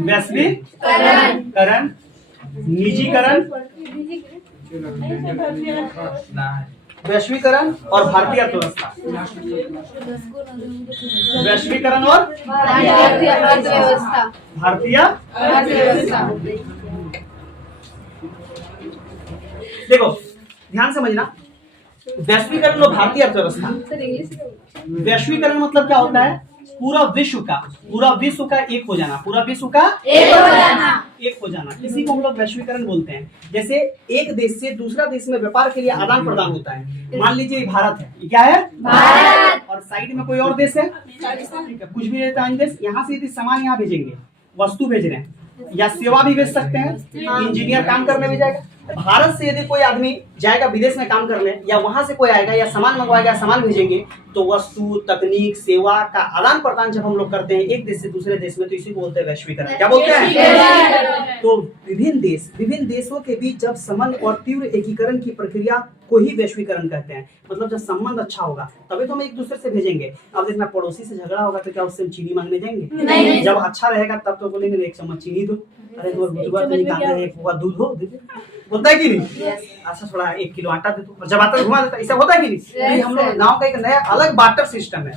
वैश्वीकरण, निजीकरण, वैश्वीकरण और भारतीय अर्थव्यवस्था। वैश्वीकरण और भारतीय अर्थव्यवस्था। देखो ध्यान समझना, वैश्वीकरण और भारतीय अर्थव्यवस्था। वैश्वीकरण मतलब क्या होता है? पूरा विश्व का एक हो जाना, पूरा विश्व का एक हो जाना, इसी को हम लोग वैश्वीकरण बोलते हैं। जैसे एक देश से दूसरा देश में व्यापार के लिए आदान प्रदान होता है। मान लीजिए भारत है, क्या है? भारत। और साइड में कोई और देश है, ठीक है, कुछ भी रहता है देश। यहाँ से यदि सामान यहाँ भेजेंगे, वस्तु भेज रहे हैं या सेवा भी भेज सकते हैं, इंजीनियर काम करने भी जाएगा। भारत से यदि कोई आदमी जाएगा विदेश में काम करने, या वहां से कोई आएगा या सामान मंगवाएगा, सामान भेजेंगे, तो वस्तु, तकनीक, सेवा का आदान प्रदान जब हम लोग करते हैं एक देश से दूसरे देश में, तो इसी को बोलते हैं वैश्वीकरण। क्या बोलते हैं? तो विभिन्न देशों के बीच जब संबंध और तीव्र एकीकरण की प्रक्रिया को ही वैश्वीकरण कहते हैं। मतलब जब संबंध अच्छा होगा तभी तो हम एक दूसरे से भेजेंगे। अब देखना, पड़ोसी से झगड़ा होगा तो क्या उससे चीनी मांगने जाएंगे? नहीं। जब अच्छा रहेगा तब तो बोलेंगे एक चम्मच चीनी दो, अरे तो निकालते एक पोहा दूध हो, बोलता है कि नहीं? अच्छा थोड़ा 1 किलो आटा दे दो, जब आटा घुमा देता, ऐसा होता है कि नहीं? हम लोग गाँव का एक नया अलग बार्टर सिस्टम है।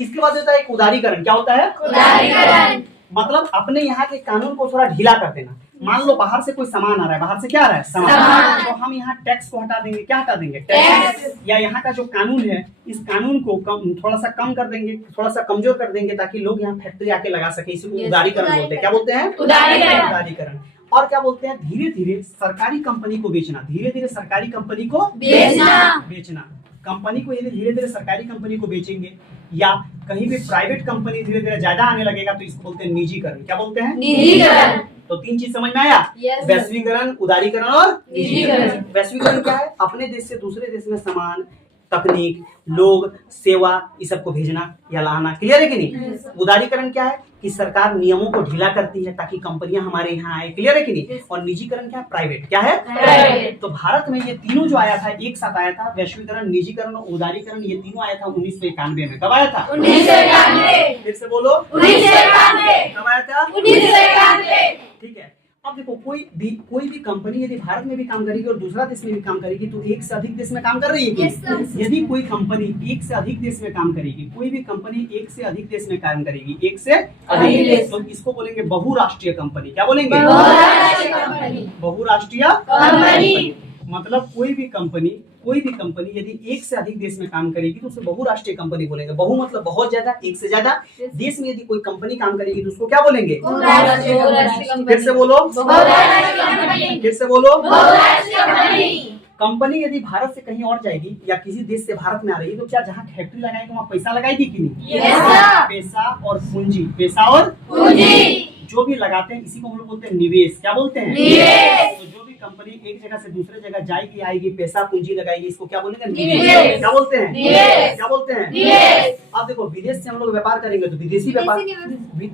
इसके बाद होता है एक उदारीकरण। क्या होता है? उदारीकरण मतलब अपने यहाँ के कानून को थोड़ा ढीला कर देना। मान लो बाहर से कोई सामान आ रहा है, बाहर से क्या आ रहा है? सामान। तो हम यहाँ टैक्स को हटा देंगे। क्या हटा देंगे? टैक्स। या यहाँ का जो कानून है, इस कानून को थोड़ा सा कम कर देंगे, थोड़ा सा कमजोर कर देंगे, ताकि लोग यहाँ फैक्ट्री आके लगा सके। इसी को उदारीकरण बोलते हैं। क्या बोलते हैं? उदारीकरण। और क्या बोलते हैं? धीरे धीरे सरकारी कंपनी को बेचना। धीरे धीरे सरकारी कंपनी को बेचना। कंपनी को यदि धीरे धीरे सरकारी कंपनी को बेचेंगे, या कहीं भी प्राइवेट कंपनी धीरे धीरे ज्यादा आने लगेगा, तो इसको बोलते हैं निजीकरण। क्या बोलते हैं? निजीकरण। तो 3 चीज समझ में आया? वैश्वीकरण, उदारीकरण और निजीकरण। वैश्वीकरण क्या है? अपने देश से दूसरे देश में सामान, तकनीक, लोग, सेवा, इस सब को भेजना या लाना। क्लियर है कि नहीं? उदारीकरण क्या है? कि सरकार नियमों को ढीला करती है ताकि कंपनियां हमारे यहाँ आए। क्लियर है कि नहीं? और निजीकरण क्या है? प्राइवेट। क्या है? प्राइवेट। तो भारत में ये तीनों जो आया था एक साथ आया था, वैश्वीकरण, निजीकरण और उदारीकरण, ये तीनों आया था 1991 में। कब आया था? 1991। फिर से बोलो, 1991। कब आया था? 1991। ठीक है। अब देखो, कोई भी कंपनी यदि भारत में भी काम करेगी और दूसरा देश में भी काम करेगी, तो एक से अधिक देश में काम कर रही है। यदि कोई कंपनी एक से अधिक देश में काम करेगी, कोई भी कंपनी एक से अधिक देश में काम करेगी, एक से अधिक देश, तो इसको बोलेंगे बहुराष्ट्रीय कंपनी। क्या बोलेंगे? बहुराष्ट्रीय कंपनी। मतलब कोई भी कंपनी यदि एक से अधिक देश में काम करेगी तो उसे बहुराष्ट्रीय कंपनी बोलेंगे। बहु मतलब बहुत ज्यादा, एक से ज्यादा देश में यदि कोई कंपनी काम करेगी तो उसको क्या बोलेंगे? फिर से बोलो, फिर से बोलो। कंपनी यदि भारत से कहीं और जाएगी या किसी देश से भारत में आ रही है, तो क्या जहाँ फैक्ट्री लगाएगी वहाँ पैसा लगाएगी कि नहीं? पैसा और पूंजी, पैसा और पूंजी जो भी लगाते हैं, इसी को हम लोग बोलते हैं निवेश। क्या बोलते हैं? निवेश। तो जो भी कंपनी एक जगह से दूसरे जगह जाएगी, आएगी, पैसा पूंजी लगाएगी, इसको क्या बोलेंगे? निवेश। क्या बोलते हैं? निवेश। क्या बोलते हैं? निवेश। अब देखो, विदेश से हम लोग व्यापार करेंगे तो विदेशी व्यापार,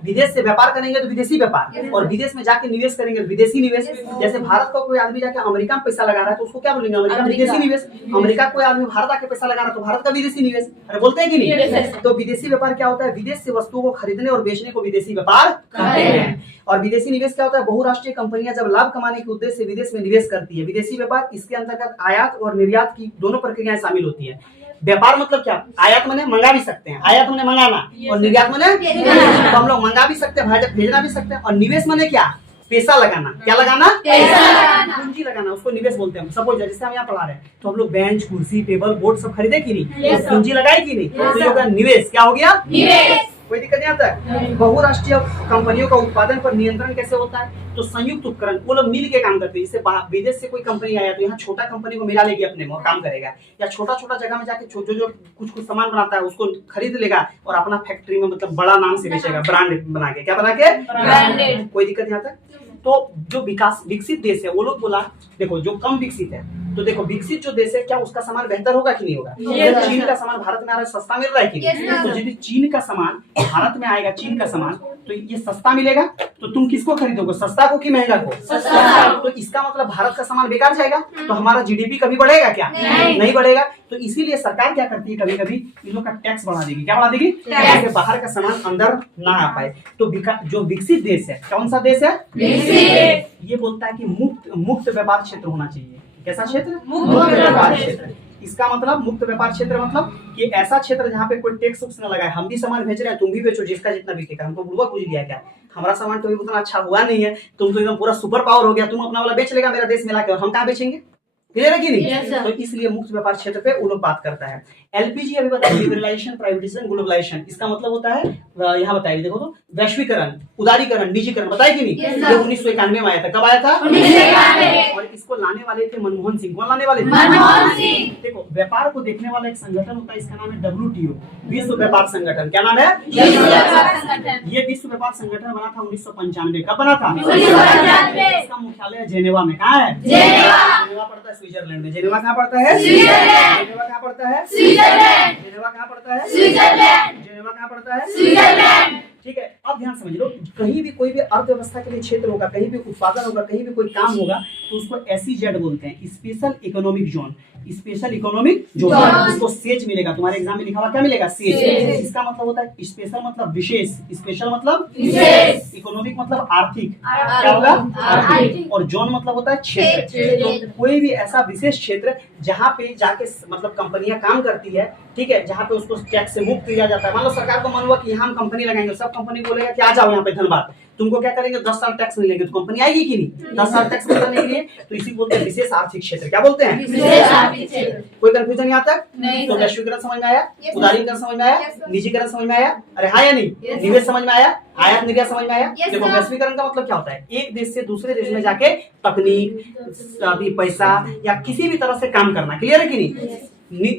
विदेश से व्यापार करेंगे तो विदेशी व्यापार, और विदेश में जाके निवेश करेंगे तो विदेशी निवेश। जैसे भारत का कोई आदमी जाके अमेरिका में पैसा लगा रहा है तो उसको क्या बोलेंगे? अमेरिका में विदेशी निवेश। अमेरिका कोई आदमी भारत आके पैसा लगा रहा है तो भारत का विदेशी निवेश। अरे बोलते हैं कि नहीं? तो विदेशी व्यापार क्या होता है? विदेश से वस्तुओं को खरीदने और बेचने को विदेशी व्यापार कहते हैं। और विदेशी निवेश क्या होता है? बहुराष्ट्रीय कंपनियां जब लाभ कमाने के उद्देश्य से विदेश में निवेश करती है। विदेशी व्यापार, इसके अंतर्गत आयात और निर्यात की दोनों प्रक्रियाएं शामिल होती है। व्यापार मतलब क्या? आयात माने मंगा भी सकते हैं, आयात माने मंगाना, और निर्यात माने तो हम लोग मंगा भी सकते हैं, भेजना भी सकते हैं। और निवेश माने क्या? पैसा लगाना। क्या लगाना? पैसा लगाना, पूंजी लगाना, उसको निवेश बोलते हैं। सपोज जैसे हम यहाँ पढ़ा रहे हैं तो हम लोग बेंच, कुर्सी, टेबल, बोर्ड सब खरीदे कि नहीं? तो पूंजी लगाई कि नहीं? तो ये होगा निवेश। क्या हो गया? निवेश। कोई दिक्कत नहीं आता है? बहुराष्ट्रीय कंपनियों का उत्पादन पर नियंत्रण कैसे होता है? तो संयुक्त उपकरण, वो लोग मिल के काम करते हैं। जैसे विदेश से कोई कंपनी आया तो यहाँ छोटा कंपनी को मिला लेगी, अपने में काम करेगा, या छोटा छोटा जगह में जाके जो कुछ सामान बनाता है उसको खरीद लेगा और अपना फैक्ट्री में मतलब बड़ा नाम से बेचेगा, ब्रांड बना के। क्या बना के? ब्रांडेड। कोई दिक्कत नहीं आता? तो जो विकसित देश है वो लोग बोला, देखो जो कम विकसित है, तो देखो विकसित जो देश है क्या उसका सामान बेहतर होगा कि नहीं होगा? चीन का सामान भारत में आ रहा है, सस्ता मिल रहा है कि नहीं? तो यदि चीन का सामान भारत में आएगा, चीन का सामान, तो ये सस्ता मिलेगा, तो तुम किसको खरीदोगे, सस्ता को कि महंगा को? सस्ता। तो इसका मतलब भारत का सामान बेकार जाएगा, तो हमारा जीडीपी कभी बढ़ेगा क्या? नहीं बढ़ेगा। तो इसीलिए सरकार क्या करती है, कभी कभी इन लोग का टैक्स बढ़ा देगी। क्या बढ़ा देगी? ताकि बाहर का सामान अंदर ना आ पाए। तो जो विकसित देश है, कौन सा देश है? ये बोलता है कि मुक्त व्यापार क्षेत्र होना चाहिए। कैसा क्षेत्र? मुक्त व्यापार क्षेत्र। इसका मतलब मुक्त व्यापार क्षेत्र मतलब कि ऐसा क्षेत्र जहाँ पे कोई टैक्स उक्स न लगाए। हम भी सामान भेज रहे हैं, तुम भी बेचो, जिसका जितना बिकेगा। हमको बुढ़वा पूछ लिया क्या? हमारा सामान तो उतना अच्छा हुआ नहीं है, तुम तो एकदम पूरा सुपर पावर हो गया, तुम अपना वाला बेच लेगा मेरा देश मिला के, और हम कहाँ बेचेंगे? क्लियर है कि नहीं? तो इसलिए मुक्त व्यापार क्षेत्र पे वो लोग बात करता है। एलपीजी अभी बताइए, लिबरलाइजेशन, प्राइवेटाइजेशन, ग्लोबलाइजेशन। इसका मतलब होता है, यहाँ बताइए, देखो तो, वैश्वीकरण, उदारीकरण, निजीकरण। बताए कि नहीं? ये 1991 में आया था। कब आया था? 1991। और इसको लाने वाले थे मनमोहन सिंह। कौन लाने वाले थे? मनमोहन सिंह। देखो, व्यापार को देखने वाला एक संगठन होता है, इसका नाम है WTO, विश्व व्यापार संगठन। क्या नाम है? ये विश्व व्यापार संगठन बना था 1995। कब बना था? 1995। इसका मुख्यालय है जेनेवा में। कहाँ है? जेनेवा पड़ता है स्विट्जरलैंड में। जेनेवा कहाँ पड़ता है? जेनेवा कहाँ पड़ता है? जेनेवा कहाँ पड़ता है? जेनेवा कहाँ पड़ता है? ठीक है। अब ध्यान समझ लो, कहीं भी कोई भी अर्थव्यवस्था के लिए क्षेत्र होगा, कहीं भी उत्पादन होगा, कहीं भी कोई काम होगा, तो उसको SEZ बोलते हैं, special economic zone. Special economic zone, उसको सेज मिलेगा। तुम्हारे एग्जाम में लिखा हुआ क्या मिलेगा? सेज। इसका मतलब होता है स्पेशल मतलब विशेष, स्पेशल मतलब विशेष, इकोनॉमिक मतलब आर्थिक। क्या होगा? आर्थिक। और जोन मतलब होता है क्षेत्र। तो कोई भी ऐसा विशेष क्षेत्र जहाँ पे जाके मतलब कंपनियां काम करती है, ठीक है, जहाँ पे उसको टैक्स से मुक्त किया जाता है। मान लो सरकार को मन हुआ कि यहाँ हम कंपनी लगाएंगे, सब कंपनी बोलेगा कि आ जाओ यहाँ पे धनबाद, तुमको क्या करेंगे, 10 साल टैक्स नहीं लेंगे, तो कंपनी आएगी कि नहीं? 10 साल टैक्स करने के लिए। तो इसी बोलते हैं विशेष आर्थिक क्षेत्र। क्या बोलते हैं? विशेष आर्थिक क्षेत्र। कोई कंफ्यूजन यहाँ तक? तो वैश्वीकरण समझ में आया, उदारीकरण समझ में आया, निजीकरण समझ में आया, अरे हाँ या नहीं? निवेश समझ में आया, आयात निर्यात समझ में आया। देखो, वैश्वीकरण का मतलब क्या होता है? एक देश से दूसरे देश में जाके तकनीक, पैसा या किसी भी तरह से काम करना। क्लियर है कि नहीं?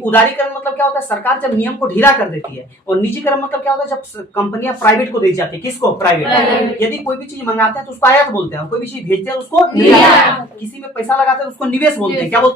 उदारीकरण मतलब क्या होता है? सरकार जब नियम को ढीला कर देती है। और निजीकरण मतलब क्या होता है? जब कंपनियां प्राइवेट को दे जाती है। किसको? प्राइवेट। यदि कोई भी चीज मंगाते हैं तो उसको आयात बोलते हैं, और कोई भी चीज भेजते हैं उसको निर्यात। किसी में पैसा लगाते हैं उसको निवेश बोलते हैं। क्या बोलते हैं?